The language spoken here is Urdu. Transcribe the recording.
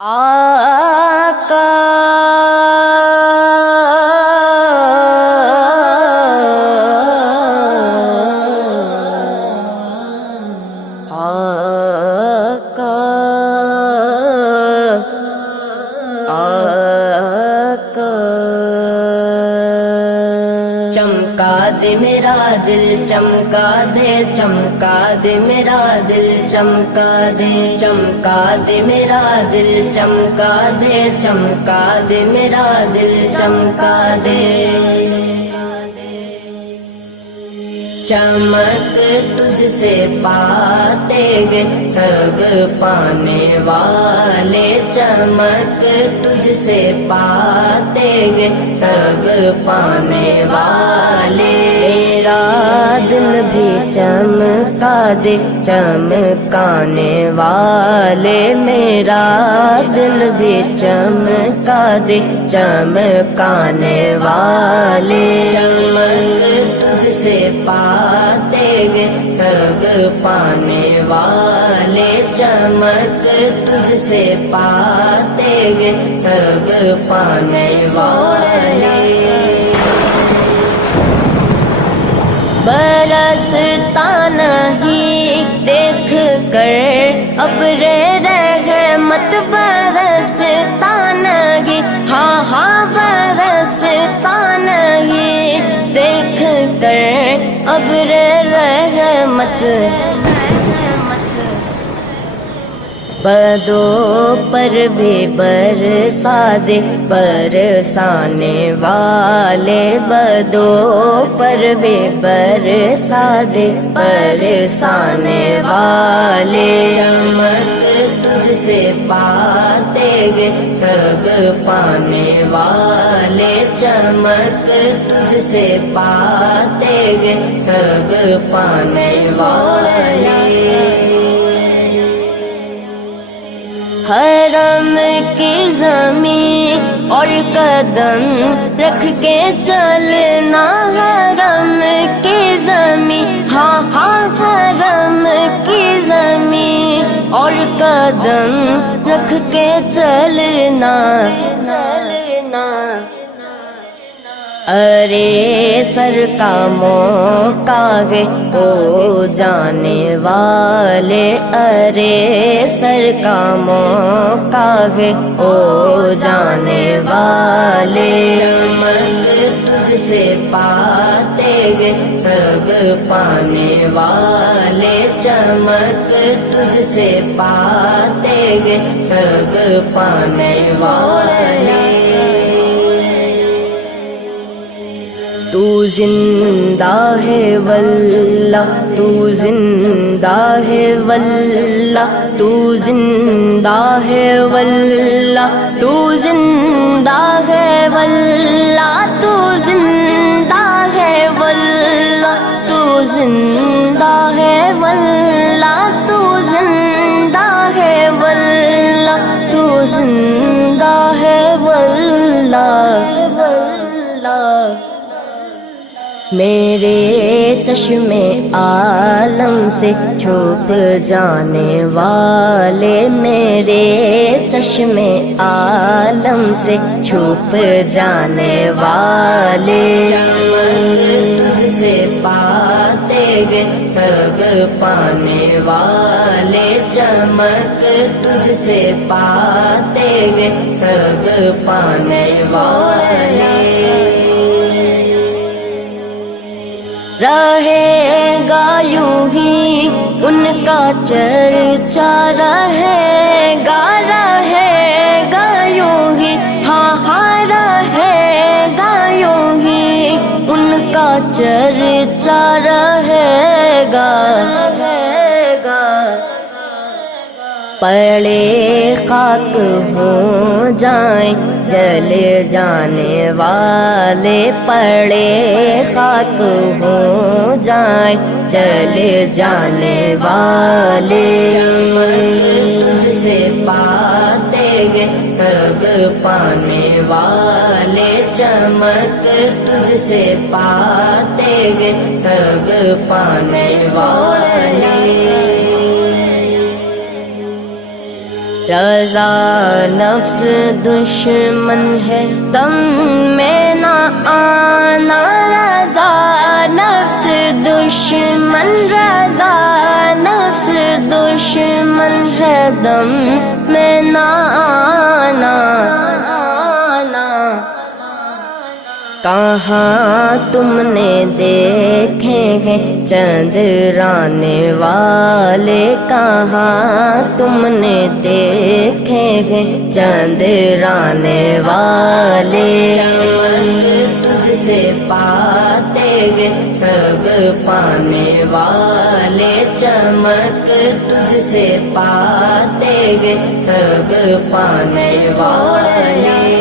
آقا آقا آقا چمکا دے میرا دل چمکا دے چمکا دے میرا دل چمکا دے چمکا دے میرا دل چمکا دے چمکا دے میرا دل چمکا دے چمک تجھ سے پاتے گے سب پانے والے چمک تجھ سے پاتے گے سب پانے والے میرا دل بھی چمکا دے چمکانے والے میرا دل بھی چمکا دے چمکانے والے چمک تجھ سے پاتے گے سب پانے والے چمک تجھ سے پاتے گے سب پانے والے برستا نہیں دیکھ کر ابر رحمت برستا نہیں ہاں ہاں برستا نہیں دیکھ کر ابر رحمت بدوں پر بھی برسا دے برسانے والے بدوں پر بھی برسا دے برسانے والے چمک تجھ سے پاتے گے سب پانے والے چمک تجھ سے پاتے گے سب پانے والے حرم کی زمین اور قدم رکھ کے چلنا حرم کی زمین ہاں ہاں حرم کی زمین اور قدم رکھ کے چلنا چلنا ارے سر کا موقع ہے وہ جانے والے ارے سر کا موقع ہے وہ جانے والے چمک تجھ سے پاتے گے سب پانے والے چمک تجھ سے پاتے گے سب پانے والے تو زندہ ہے واللہ تو زندہ ہے واللہ تو زندہ ہے واللہ تو زندہ ہے واللہ تو زندہ ہے واللہ تو زندہ ہے واللہ تو زندہ ہے واللہ تو زندہ ہے واللہ میرے چشم عالم سے چھپ جانے والے میرے چشم عالم سے چھپ جانے والے چمک تجھ سے پاتے گے سب پانے والے چمک تجھ سے پاتے گے سب پانے والے رہے گا یوں ہی ان کا چرچا رہے گا یوں ہی ہاں ہاں رہے گا یوں ہی ان کا چرچا رہے گا پڑے خاک ہو جائیں جل جانے والے پڑے خاک ہو جائیں جل جانے والے چمک تجھ سے پاتے گے سب پانے والے چمک تجھ سے پاتے گے سب پانے والے رضا نفس دشمن ہے غم میں نہ آنا، رضا نفس دشمن، رضا نفس دشمن ہے دم میں نہ آنا۔ کہاں تم نے دیکھے ہیں چندرانے والے، کہاں تم نے دیکھے ہیں چندرانے والے، چمک تجھ سے پاتے ہیں سب پانے والے، چمک تجھ سے پاتے ہیں سب پانے والے۔